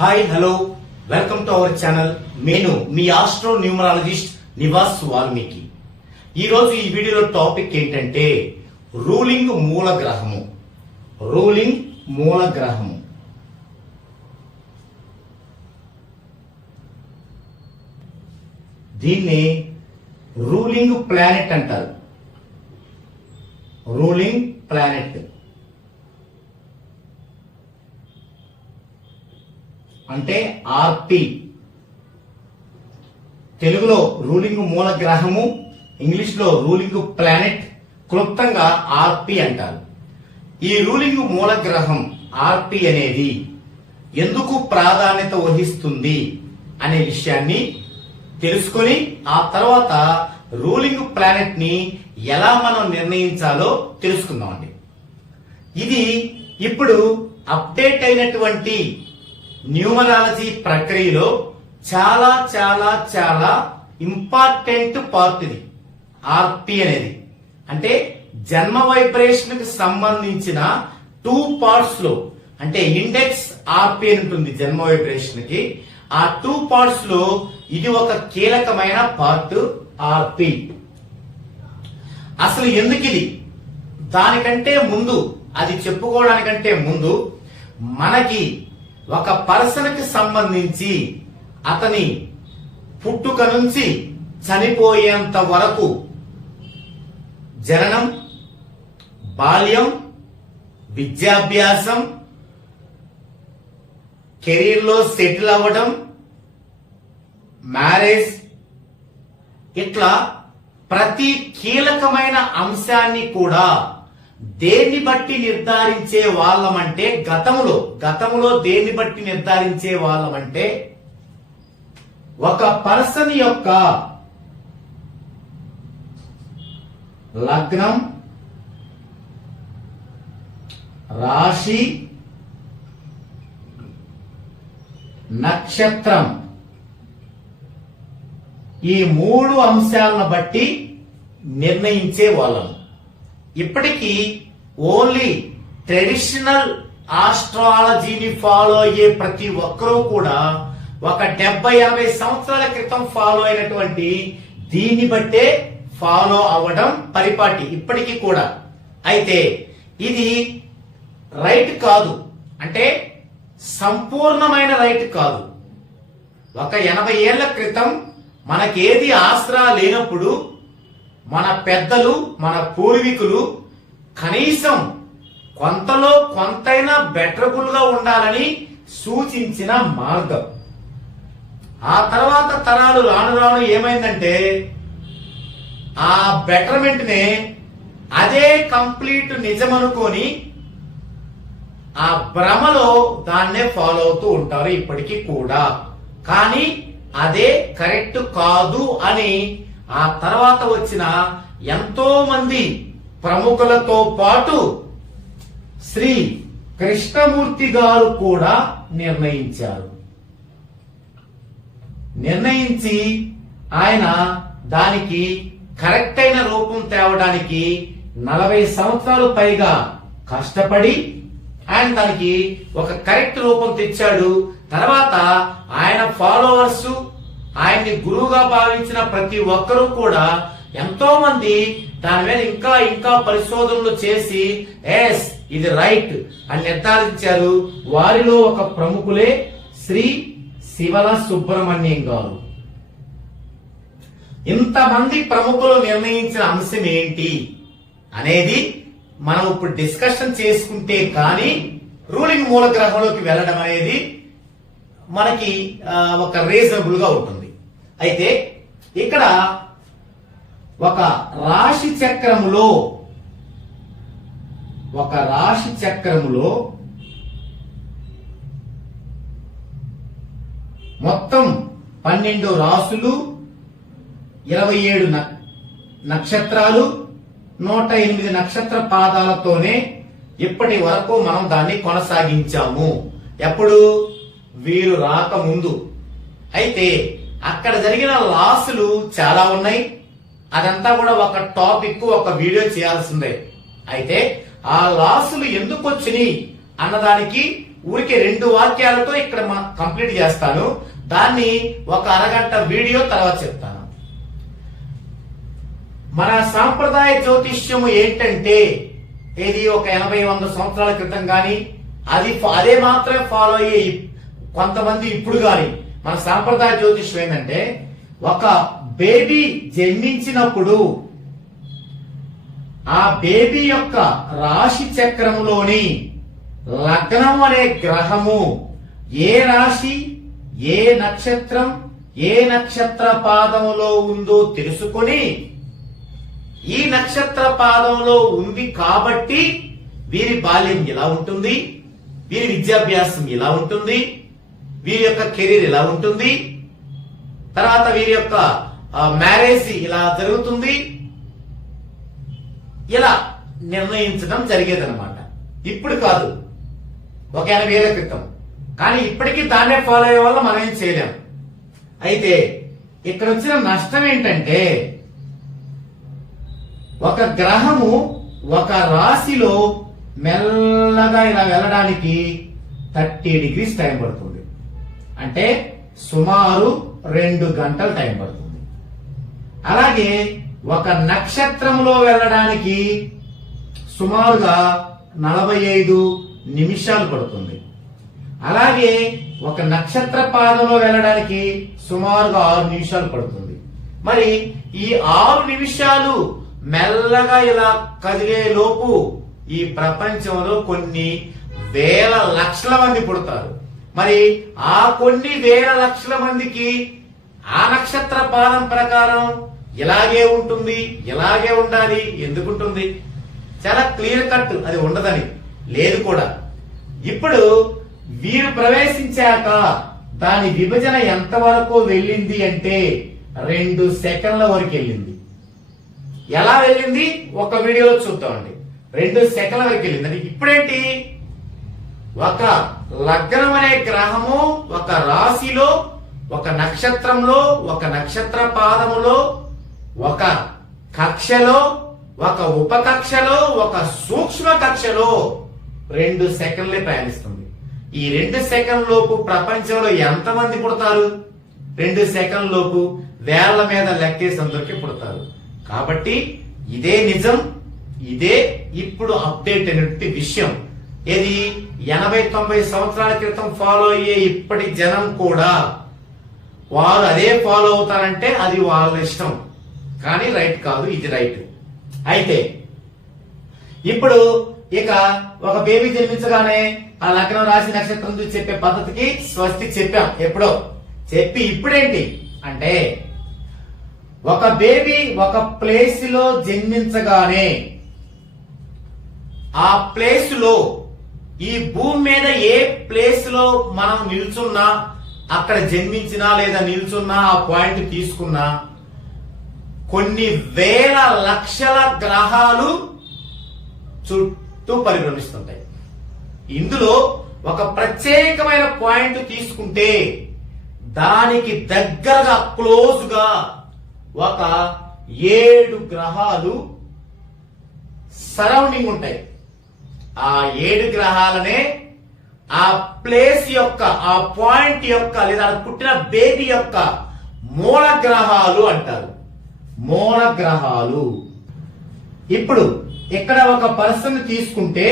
Hi hello welcome to our channel నేను మీ astro numerologist Nivas Valmiki ఈరోజు ఈ వీడియోలో టాపిక్ ఏంటంటే రూలింగ్ మూల గ్రహము. రూలింగ్ మూల గ్రహము. దీన్ని రూలింగ్ ప్లానెట్ అంటారు. రూలింగ్ ప్లానెట్ అంటే ఆర్పి. తెలుగులో రూలింగ్ మూల గ్రహము ఇంగ్లీష్లో రూలింగ్ ప్లానెట్ క్లుప్తంగా ఆర్పి అంటారు. ఈ రూలింగ్ మూల గ్రహం ఆర్పి అనేది ఎందుకు ప్రాధాన్యత వహిస్తుంది అనే విషయాన్ని తెలుసుకొని ఆ తర్వాత రూలింగ్ ప్లానెట్ని ఎలా మనం నిర్ణయించాలో తెలుసుకుందామండి. ఇది ఇప్పుడు అప్డేట్ అయినటువంటి న్యూమరాలజీ ప్రక్రియలో చాలా చాలా చాలా ఇంపార్టెంట్ పార్ట్ ఇది. ఆర్పి అనేది. అంటే జన్మ వైబ్రేషన్కి సంబంధించిన టూ పార్ట్స్లో అంటే ఇండెక్స్ ఆర్పి అని ఉంటుంది జన్మ వైబ్రేషన్కి ఆ టూ పార్ట్స్లో ఇది ఒక కీలకమైన పార్ట్ ఆర్పి. అసలు ఎందుకు ఇది? దానికంటే ముందు అది చెప్పుకోవడానికంటే ముందు మనకి ఒక పర్సన్కి సంబంధించి అతని పుట్టుక నుంచి చనిపోయేంత వరకు జననం బాల్యం విద్యాభ్యాసం కెరీర్లో సెటిల్ అవ్వడం మ్యారేజ్ ఇట్లా ప్రతి కీలకమైన అంశాన్ని కూడా దేన్ని బట్టి నిర్ధారించే వాళ్ళమంటే గతంలో గతంలో దేన్ని బట్టి నిర్ధారించే వాళ్ళమంటే ఒక పర్సన్ యొక్క లగ్నం రాశి నక్షత్రం. ఈ మూడు అంశాలను బట్టి నిర్ణయించే వాళ్ళం. ఇప్పటికీ ఓన్లీ ట్రెడిషనల్ ఆస్ట్రాలజీని ఫాలో అయ్యే ప్రతి ఒక్కరూ కూడా ఒక డెబ్బై ఎనభై సంవత్సరాల క్రితం ఫాలో అయినటువంటి దీన్ని బట్టే ఫాలో అవ్వడం పరిపాటి ఇప్పటికీ కూడా. అయితే ఇది రైట్ కాదు. అంటే సంపూర్ణమైన రైట్ కాదు. ఒక ఎనభై ఏళ్ళ క్రితం మనకేది ఆసరా లేనప్పుడు మన పెద్దలు మన పూర్వీకులు కనీసం కొంతలో కొంతైనా బెటరబుల్గా ఉండాలని సూచించిన మార్గం. ఆ తర్వాత తరాలు రాను రాను ఏమైందంటే ఆ బెటర్మెంట్ నే అదే కంప్లీట్ నిజం అనుకొని ఆ భ్రమలో దాన్నే ఫాలో అవుతూ ఉంటారు ఇప్పటికీ కూడా. కానీ అదే కరెక్ట్ కాదు అని ఆ తర్వాత వచ్చిన ఎంతో మంది ప్రముఖులతో పాటు శ్రీ కృష్ణమూర్తి గారు కూడా నిర్ణయించారు. నిర్ణయించి ఆయన దానికి కరెక్ట్ అయిన రూపం తేవడానికి నలభై సంవత్సరాలు పైగా కష్టపడి ఆయన దానికి ఒక కరెక్ట్ రూపం తెచ్చాడు. తర్వాత ఆయన ఫాలోవర్స్ ఆయన్ని గురువుగా భావించిన ప్రతి ఒక్కరూ కూడా ఎంతో మంది దాని మీద ఇంకా ఇంకా పరిశోధనలు చేసి ఎస్ ఇది రైట్ అని నిర్ధారించారు. వారిలో ఒక ప్రముఖులే శ్రీ శివల సుబ్రహ్మణ్యం గారు. ఇంతమంది ప్రముఖులు నిర్ణయించిన అంశం ఏంటి అనేది మనం ఇప్పుడు డిస్కషన్ చేసుకుంటే కానీ రూలింగ్ మూల గ్రహంలోకి వెళ్ళడం అనేది మనకి ఒక రీజనబుల్గా ఉంటుంది. అయితే ఇక్కడ ఒక రాశి చక్రములో ఒక రాశి చక్రములో మొత్తం పన్నెండు రాసులు ఇరవై ఏడు న- నక్షత్రాలు నూట ఎనిమిది నక్షత్ర పాదాలతోనే ఇప్పటి వరకు మనం దాన్ని కొనసాగించాము. ఎప్పుడు? వీరు రాకముందు. అయితే అక్కడ జరిగిన లాసులు చాలా ఉన్నాయి. అదంతా కూడా ఒక టాపిక్ ఒక వీడియో చేయాల్సిందే. అయితే ఆ లాసులు ఎందుకు వచ్చినాయి అన్నదానికి ఊరికి రెండు వాక్యాలతో ఇక్కడ కంప్లీట్ చేస్తాను. దాన్ని ఒక అరగంట వీడియో తర్వాత చెప్తాను. మన సాంప్రదాయ జ్యోతిష్యము ఏంటంటే ఇది ఒక ఎనభై వంద సంవత్సరాల క్రితం గాని అది అదే మాత్రమే ఫాలో అయ్యే కొంతమంది ఇప్పుడు కానీ మన సాంప్రదాయ జ్యోతిష్యం ఏంటంటే ఒక బేబీ జన్మించినప్పుడు ఆ బేబీ యొక్క రాశి చక్రములోని లగ్నం అనే గ్రహము ఏ రాశి ఏ నక్షత్రం ఏ నక్షత్ర పాదములో ఉందో తెలుసుకొని ఈ నక్షత్ర పాదంలో ఉంది కాబట్టి వీరి బాల్యం ఇలా ఉంటుంది? వీరి విద్యాభ్యాసం ఇలా ఉంటుంది? వీరి యొక్క కెరీర్ ఇలా ఉంటుంది. తర్వాత వీరి యొక్క మ్యారేజ్ ఇలా జరుగుతుంది. ఇలా నిర్ణయించడం జరిగేదన్నమాట. ఇప్పుడు కాదు. ఒక ఎనభై ఏళ్ళ క్రితం. కానీ ఇప్పటికీ దాన్నే ఫాలో అయ్యే వల్ల మనం ఏం చేయలేం. అయితే ఇక్కడ వచ్చిన నష్టం ఏంటంటే ఒక గ్రహము ఒక రాశిలో మెల్లగా ఇలా వెళ్ళడానికి థర్టీ డిగ్రీస్ టైం పడుతుంది. అంటే సుమారు రెండు గంటలు టైం పడుతుంది. అలాగే ఒక నక్షత్రంలో వెళ్ళడానికి సుమారుగా నలభై ఐదు నిమిషాలు పడుతుంది. అలాగే ఒక నక్షత్ర పాదంలో వెళ్ళడానికి సుమారుగా ఆరు నిమిషాలు పడుతుంది. మరి ఈ ఆరు నిమిషాలు మెల్లగా ఇలా కదిలే లోపు ఈ ప్రపంచంలో కొన్ని వేల లక్షల మంది పుడతారు. మరి ఆ కొన్ని వేల లక్షల మందికి ఆ నక్షత్ర పాదం ప్రకారం ఇలాగే ఉంటుంది ఇలాగే ఉండాలి ఎందుకుంటుంది? చాలా క్లియర్ కట్ అది ఉండదని లేదు కూడా. ఇప్పుడు వీరు ప్రవేశించాక దాని విభజన ఎంతవరకు వెళ్ళింది అంటే రెండు సెకండ్ల వరకు వెళ్ళింది. ఎలా వెళ్ళింది? ఒక వీడియోలో చూద్దామండి. రెండు సెకండ్ల వరకు వెళ్ళింది. అంటే ఇప్పుడేంటి? ఒక లగ్నం అనే గ్రహము ఒక రాశిలో ఒక నక్షత్రంలో ఒక నక్షత్ర పాదములో ఒక కక్షలో ఒక ఉపకక్షలో ఒక సూక్ష్మ కక్షలో రెండు సెకండ్లే ప్రయాణిస్తుంది. ఈ రెండు సెకండ్ లోపు ప్రపంచంలో ఎంతమంది పుడతారు? రెండు సెకండ్ లోపు వేళ్ళ మీద లెక్కేసందరికీ పుడతారు. కాబట్టి ఇదే నిజం ఇదే ఇప్పుడు అప్డేట్ అయినటువంటి విషయం. ఇది ఎనభై తొంభై సంవత్సరాల క్రితం ఫాలో అయ్యే ఇప్పటి జనం కూడా వారు అదే ఫాలో అవుతారంటే అది వాళ్ళ ఇష్టం. కానీ రైట్ కాదు ఇది రైట్ అయితే ఇప్పుడు ఇక ఒక బేబీ జన్మించగానే ఆ లగ్నం రాశి నక్షత్రం చూసి చెప్పే పద్ధతికి స్వస్తి చెప్పాం ఎప్పుడో. చెప్పి ఇప్పుడేంటి? అంటే ఒక బేబీ ఒక ప్లేస్లో జన్మించగానే ఆ ప్లేస్లో ఈ భూమి మీద ఏ ప్లేస్లో మనం నిల్చున్నా అక్కడ జన్మించినా లేదా నిల్చున్నా ఆ పాయింట్ తీసుకున్నా కొన్ని వేల లక్షల గ్రహాలు చుట్టూ పరిభ్రమిస్తుంటాయి. ఇందులో ఒక ప్రత్యేకమైన పాయింట్ తీసుకుంటే దానికి దగ్గరగా క్లోజ్గా ఒక ఏడు గ్రహాలు సరౌండింగ్ ఉంటాయి. ఆ ఏడు గ్రహాలనే ఆ ప్లేస్ యొక్క ఆ పాయింట్ యొక్క లేదా పుట్టిన బేబీ యొక్క మూల గ్రహాలు అంటారు. మూల గ్రహాలు. ఇప్పుడు ఇక్కడ ఒక పర్సన్ తీసుకుంటే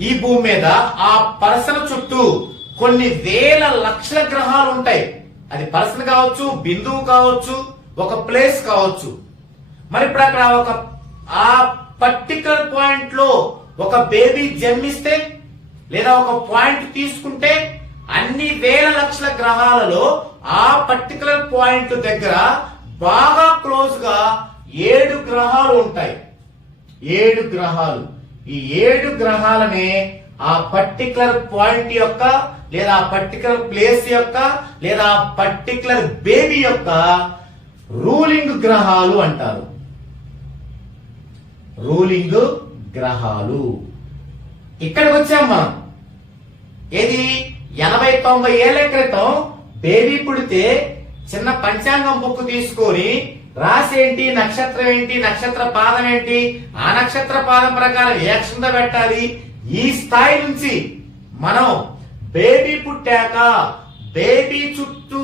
ఈ భూమి మీద ఆ పర్సన్ చుట్టూ కొన్ని వేల లక్షల గ్రహాలు ఉంటాయి. అది పర్సన్ కావచ్చు బిందువు కావచ్చు ఒక ప్లేస్ కావచ్చు. మరి ఇప్పుడు అక్కడ ఒక ఆ పర్టికులర్ పాయింట్లో ఒక బేబీ జన్మిస్తే లేదా ఒక పాయింట్ తీసుకుంటే అన్ని వేల లక్షల గ్రహాలలో ఆ పర్టికులర్ పాయింట్ దగ్గర బాగా క్లోజ్గా ఏడు గ్రహాలు ఉంటాయి. ఏడు గ్రహాలు. ఈ ఏడు గ్రహాలనే ఆ పర్టికులర్ పాయింట్ యొక్క లేదా ఆ పర్టికులర్ ప్లేస్ యొక్క లేదా ఆ పర్టికులర్ బేబీ యొక్క రూలింగ్ గ్రహాలు అంటారు. రూలింగ్ గ్రహాలు. ఇక్కడికి వచ్చాం మనం. ఏది? ఎనభై తొంభై ఏళ్ళ క్రితం బేబీ పుడితే చిన్న పంచాంగం బుక్ తీసుకొని రాశి ఏంటి నక్షత్రం ఏంటి నక్షత్ర పాదం ఏంటి ఆ నక్షత్ర పాదం ప్రకారం ఏ అక్షంత పెట్టాలి? ఈ స్థాయి నుంచి మనం బేబీ పుట్టాక బేబీ చుట్టూ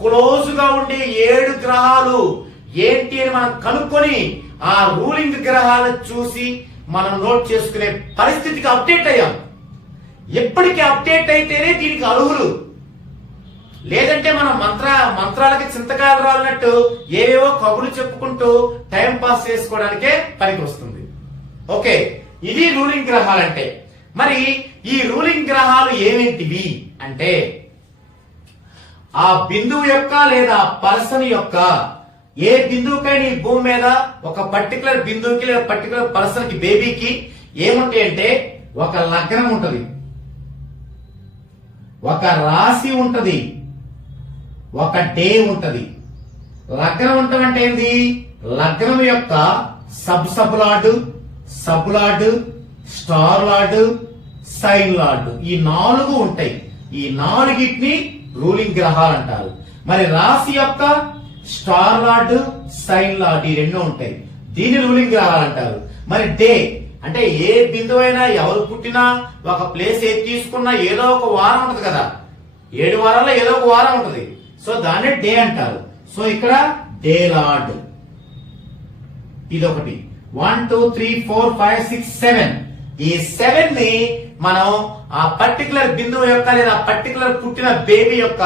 క్లోజ్గా ఉండే ఏడు గ్రహాలు ఏంటి అని మనం కనుక్కొని ఆ రూలింగ్ గ్రహాలను చూసి మనం నోట్ చేసుకునే పరిస్థితికి అప్డేట్ అయ్యాం. ఎప్పటికీ అప్డేట్ అయితేనే దీనికి అర్హులు. లేదంటే మనం మంత్ర మంత్రాలకి చింతకాయలు రాలన్నట్టు ఏవేవో కబులు చెప్పుకుంటూ టైం పాస్ చేసుకోవడానికే పనికి వస్తుంది ఓకే ఇది రూలింగ్ గ్రహాలంటే. మరి ఈ రూలింగ్ గ్రహాలు ఏమేంటివి అంటే ఆ బిందువు యొక్క లేదా పర్సన్ యొక్క ఏ బిందువుకైనా ఈ భూమి మీద ఒక పర్టికులర్ బిందువుకి లేదా పర్టికులర్ పర్సన్కి బేబీకి ఏముంటాయి అంటే ఒక లగ్నం ఉంటుంది. ఒక రాశి ఉంటది. ఒక డే ఉంటది. లగ్నం ఉండటం అంటే ఏంది? లగ్నం యొక్క sub sub lord sub lord star lord sign lord. ఈ నాలుగు ఉంటాయి. ఈ నాలుగిటిని రూలింగ్ గ్రహాలు అంటారు. మరి రాశి యొక్క స్టార్ లార్డ్ సైన్ లార్డ్ ఈ రెండు ఉంటాయి. దీని రూలింగ్ గ్రహాలు అంటారు మరి డే అంటే ఏ బిందువైనా ఎవరు పుట్టినా ఒక ప్లేస్ ఏది తీసుకున్నా ఏదో ఒక వారం ఉంటది కదా. ఏడు వారాల్లో ఏదో ఒక వారం ఉంటది. సో దాన్ని డే అంటారు. సో ఇక్కడ డే లార్డ్. ఇదొకటి. One two three four five six seven ఈ సెవెన్ని మనం ఆ పర్టికులర్ బిందువు యొక్క లేదా పర్టికులర్ పుట్టిన బేబీ యొక్క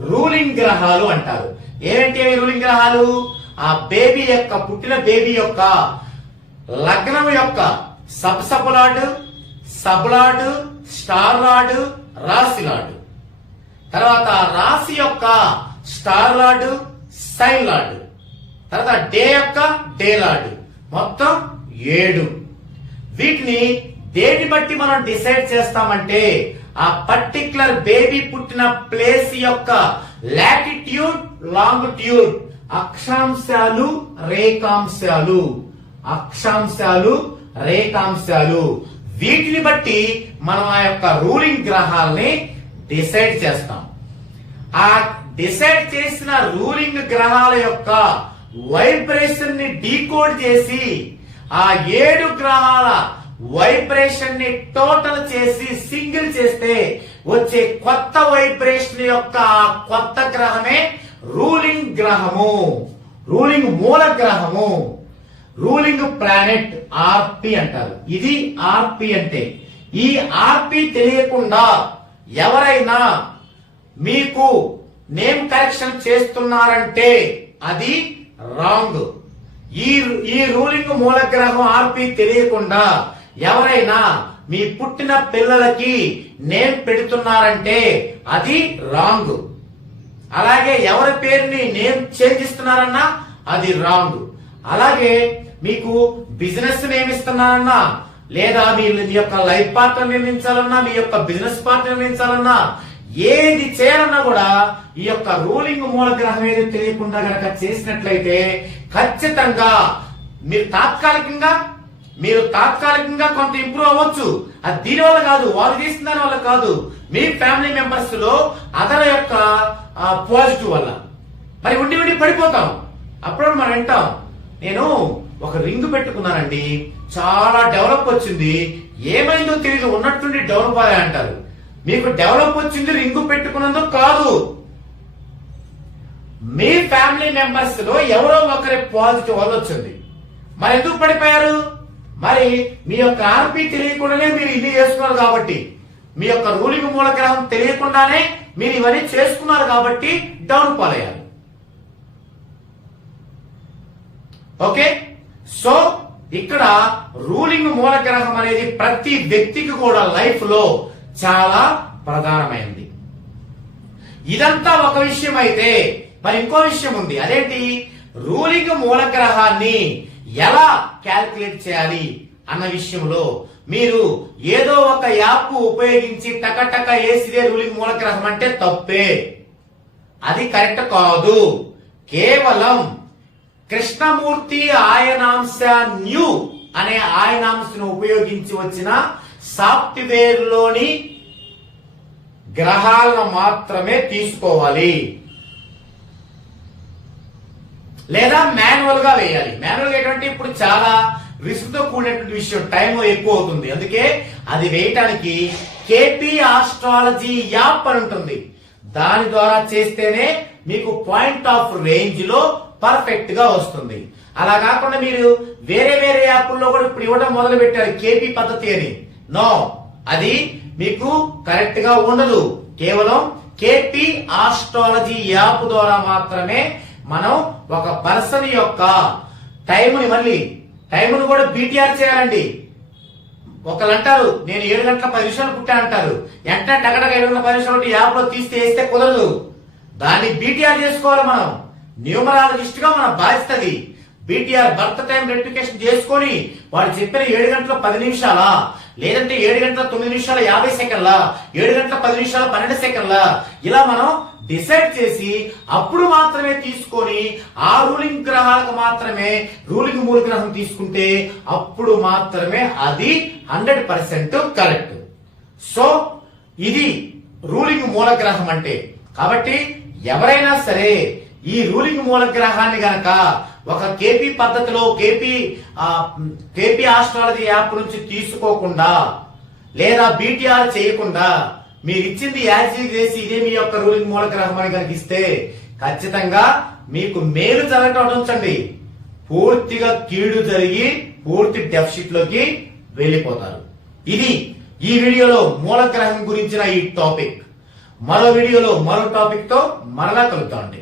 రూలింగ్ గ్రహాలు అంటారు. ఏంటి రూలింగ్ గ్రహాలు? ఆ బేబీ యొక్క పుట్టిన బేబీ యొక్క లగ్నం యొక్క sub sub lord sub lord star lord రాశి లార్డ్ తర్వాత రాశి యొక్క స్టార్ లార్డ్ సైన్ లార్డ్ తర్వాత డే యొక్క డే లార్డ్ మొత్తం ఏడు. వీటిని దేని బట్టి మనం డిసైడ్ చేస్తామంటే ఆ పర్టికులర్ బేబీ పుట్టిన ప్లేస్ యొక్క లాటిట్యూడ్ లాంగిట్యూడ్ అక్షాంశాలు రేఖాంశాలు అక్షాంశాలు రేఖాంశాలు వీటిని బట్టి మనం ఆ యొక్క రూలింగ్ గ్రహాల్ని డిసైడ్ చేస్తాం. ఆ డిసైడ్ చేసిన రూలింగ్ గ్రహాల యొక్క వైబ్రేషన్ని డీకోడ్ చేసి ఆ ఏడు గ్రహాల వైబ్రేషన్ని టోటల్ చేసి సింగిల్ చేస్తే వచ్చే కొత్త వైబ్రేషన్ యొక్క కొత్త గ్రహమే రూలింగ్ గ్రహము. రూలింగ్ మూల గ్రహము. రూలింగ్ ప్లానెట్ ఆర్పి అంటారు. ఇది ఆర్పి అంటే ఈ ఆర్పి తెలియకుండా ఎవరైనా మీకు నేమ్ కరెక్షన్ చేస్తున్నారంటే అది రాంగ్. ఈ ఈ రూలింగ్ మూల గ్రహం ఆర్పి తెలియకుండా ఎవరైనా మీ పుట్టిన పిల్లలకి నేమ్ పెడుతున్నారంటే అది రాంగ్. అలాగే ఎవరి పేరుని నేమ్ చేంజ్ ఇస్తున్నారన్నా అది రాంగ్. అలాగే మీకు బిజినెస్ నేమ్ ఇస్తున్నారన్నా లేదా మీ మీ యొక్క లైఫ్ పార్ట్నర్ నిర్మించాలన్నా మీ యొక్క బిజినెస్ పార్ట్నర్ నిర్మించాలన్నా ఏది చేయాలన్నా కూడా ఈ యొక్క రూలింగ్ మూల గ్రహం ఏది తెలియకుండా గనక చేసినట్లయితే ఖచ్చితంగా మీరు తాత్కాలికంగా మీరు తాత్కాలికంగా కొంత ఇంప్రూవ్ అవ్వచ్చు. అది దీని వల్ల కాదు వాళ్ళు చేసిన దాని వల్ల కాదు. మీ ఫ్యామిలీ మెంబర్స్లో అదర్ యొక్క పాజిటివ్ వల్ల. మరి ఉండి ఉండి పడిపోతాం. అప్పుడు మనం వింటాం నేను ఒక రింగ్ పెట్టుకున్నానండి చాలా డెవలప్ వచ్చింది ఏమైందో తెలియదు ఉన్నట్టుండి డెవలప్ అయ్యా అంటారు. మీకు డెవలప్ వచ్చింది రింగ్ పెట్టుకున్నందుకు కాదు. మీ ఫ్యామిలీ మెంబర్స్లో ఎవరో ఒకరి పాజిటివ్ వల్ల వచ్చింది. మరి ఎందుకు పడిపోయారు? మరి మీ యొక్క ఆర్పి తెలియకుండానే మీరు ఇది చేసుకున్నారు కాబట్టి మీ యొక్క రూలింగ్ మూలగ్రహం తెలియకుండానే మీరు ఇవన్నీ చేసుకున్నారు కాబట్టి డౌన్ ఫాల్ అయ్యారు ఓకే? సో ఇక్కడ రూలింగ్ మూలగ్రహం అనేది ప్రతి వ్యక్తికి కూడా లైఫ్లో చాలా ప్రధానమైనది ఇదంతా ఒక విషయం అయితే మరి ఇంకో విషయం ఉంది. అదేంటి? రూలింగ్ మూలగ్రహాన్ని ఎలా క్యాల్కులేట్ చేయాలి అన్న విషయంలో మీరు ఏదో ఒక యాప్ ఉపయోగించి టకటక వేసిదే రూలింగ్ మూలగ్రహం అంటే తప్పే. అది కరెక్ట్ కాదు. కేవలం కృష్ణమూర్తి ఆయనాంశ న్యూ అనే ఆయనాంశను ఉపయోగించి వచ్చిన సాఫ్ట్వేర్లోని గ్రహాలను మాత్రమే తీసుకోవాలి. లేదా మాన్యువల్గా వేయాలి. మాన్యువల్గా ఏంటంటే ఇప్పుడు చాలా రిస్క్తో కూడినటువంటి విషయం. టైం ఎక్కువ అవుతుంది. అందుకే అది వేయటానికి కేపీ ఆస్ట్రాలజీ యాప్ అని ఉంటుంది. దాని ద్వారా చేస్తేనే మీకు పాయింట్ ఆఫ్ రేంజ్లో పర్ఫెక్ట్గా వస్తుంది. అలా కాకుండా మీరు వేరే వేరే యాప్ల్లో కూడా ఇప్పుడు ఇవ్వడం మొదలు పెట్టారు కేపీ పద్ధతి అని. నో అది మీకు కరెక్ట్గా ఉండదు. కేవలం కేపీ ఆస్ట్రాలజీ యాప్ ద్వారా మాత్రమే మనం ఒక పర్సన్ యొక్క టైంని మళ్ళీ టైంను కూడా బీటీఆర్ చేయాలండి. ఒకళ్ళు అంటారు నేను ఏడు గంటల పది నిమిషాలు పుట్టా అంటారు. ఎంత టగడగ ఏడు గంటల పది నిమిషాలు యాప్లో తీస్తే వేస్తే కుదరదు. దాన్ని బీటీఆర్ చేసుకోవాలి మనం. న్యూమరాలజిస్ట్గా మన బాధ్యత అది. బీటీఆర్ బర్త్ టైం రెటిఫికేషన్ చేసుకొని వాడు చెప్పిన ఏడు గంటల పది నిమిషాలా? లేదంటే ఏడు గంటల తొమ్మిది నిమిషాల యాభై సెకండ్ల? ఏడు గంటల పది నిమిషాల పన్నెండు సెకండ్ల? ఇలా మనం డిసైడ్ చేసి అప్పుడు మాత్రమే తీసుకొని ఆ రూలింగ్ గ్రహాలకు మాత్రమే రూలింగ్ మూల గ్రహం తీసుకుంటే అప్పుడు మాత్రమే అది హండ్రెడ్ పర్సెంట్ కరెక్ట్. సో ఇది రూలింగ్ మూల గ్రహం అంటే. కాబట్టి ఎవరైనా సరే ఈ రూలింగ్ మూల గ్రహాన్ని గనక ఒక కేపీ పద్ధతిలో కేపీ కేపీ ఆస్ట్రాలజీ యాప్ నుంచి తీసుకోకుండా లేదా బీటీఆర్ చేయకుండా మీరు ఇచ్చింది యాక్సిడ్ చేసి ఇదే మీ యొక్క రూలింగ్ మూల గ్రహం అని ఇస్తే ఖచ్చితంగా మీకు మేలు జరగటం ఉంచండి పూర్తిగా కీడు జరిగి పూర్తి డెఫిసిట్లోకి వెళ్ళిపోతారు. ఇది ఈ వీడియోలో మూల గ్రహం గురించిన ఈ టాపిక్. మరో వీడియోలో మరో టాపిక్తో మరలా కలుద్దామండి.